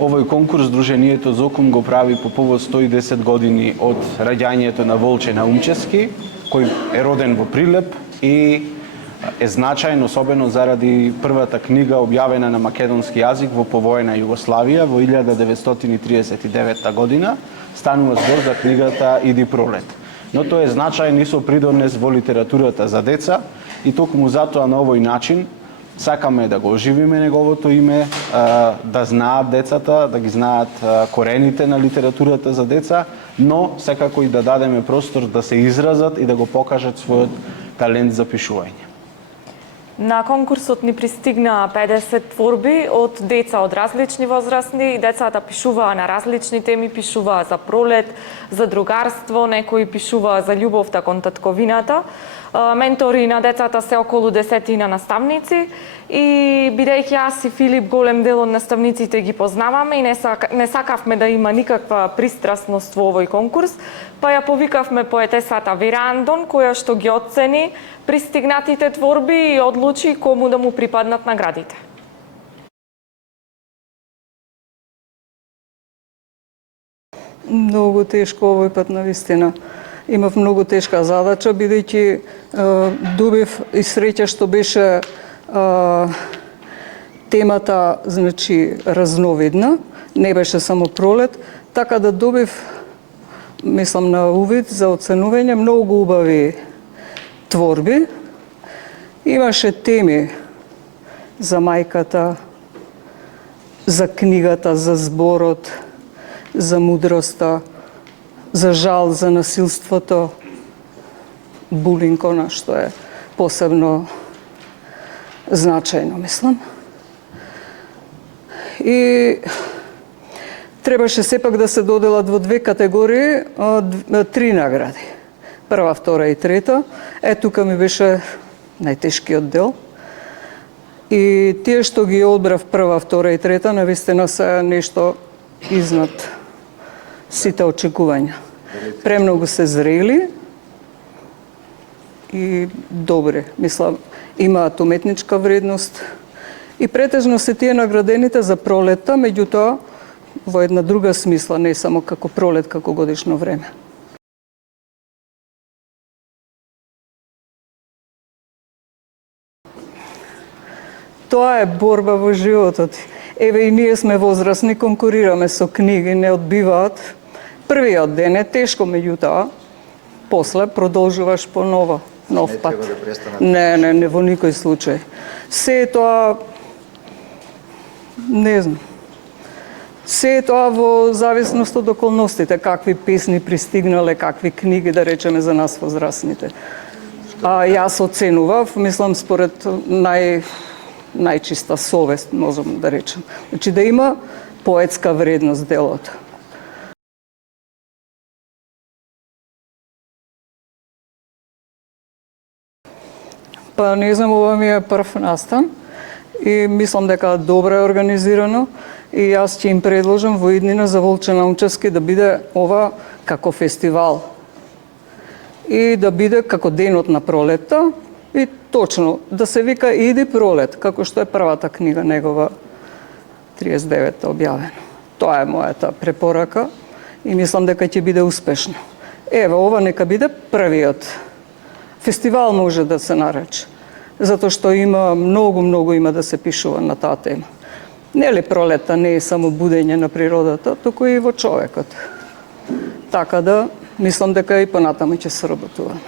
Овој конкурс Друженијето Зокум го прави по повод 110 години од раѓањето на Волче Наумчевски, кој е роден во Прилеп и е значаен особено заради првата книга објавена на македонски јазик во повоена Југославија во 1939 година. Станува збор за книгата Иди пролет. Но тој е значаен и со придонес во литературата за деца и токму затоа на овој начин сакаме да го оживиме неговото име, да знаат децата, да ги знаат корените на литературата за деца, но секако и да дадеме простор да се изразат и да го покажат својот талент за пишување. На конкурсот ни пристигнаа 50 творби од деца од различни возрасти. Децата пишуваа на различни теми, пишуваа за пролет, за другарство, некои пишуваа за љубовта кон татковината. Ментори на децата се околу 10 наставници и бидејќи јас и Филип голем дел од наставниците ги познаваме и не сакавме да има никаква пристрасност во овој конкурс, па ја повикавме поетесата Вера Андон, која што ги оцени пристигнатите творби и одлучи кому да му припаднат наградите. Многу тешко овој пат навистина. Имав многу тешка задача, бидејќи добив и среќа што беше темата, значи, разновидна, не беше само пролет, така да добив, мислам, на увид за оценување многу убави творби. Имаше теми за мајката, за книгата, за зборот, за мудроста, за жал, за насилството, булинг, што е посебно значајно, мислам. И требаше сепак да се доделат во две категории, 3 награди. Прва, втора и трета. Тука ми беше најтешкиот дел. И тие што ги одбрав прва, втора и трета, навистина се нешто изнад сите очекувања. Премногу се зрели и добри. Мислам, имаат уметничка вредност. И претежно се тие наградените за пролетта, меѓутоа во една друга смисла, не само како пролет, како годишно време. Тоа е борба во животот. Еве и ние сме возрастни, конкурираме со книги, не одбиваат. Првиот ден е тешко, меѓутоа, после продолжуваш поново, нов пат. Не, во никој случај. Се тоа, не знам, се тоа во зависност од околностите, какви песни пристигнале, какви книги, да речеме, за нас возрастните. Јас оценував, мислам, според најчиста совест, можам да речем. Значи да има поетска вредност делото. Па не знам, ова ми е прв настан и мислам дека добро е организирано и јас ќе им предложам во иднина за Волче Наумчевски да биде ова како фестивал и да биде како денот на пролетта и точно да се вика Иди пролет, како што е првата книга негова 39-та објавена. Тоа е мојата препорака и мислам дека ќе биде успешно. Ево, ова нека биде првиот фестивал, може да се нарече, затоа што има многу има да се пишува на таа тема. Нели пролетта не е само будење на природата, туку и во човекот. Така да, мислам дека и понатаму ќе се работуваме.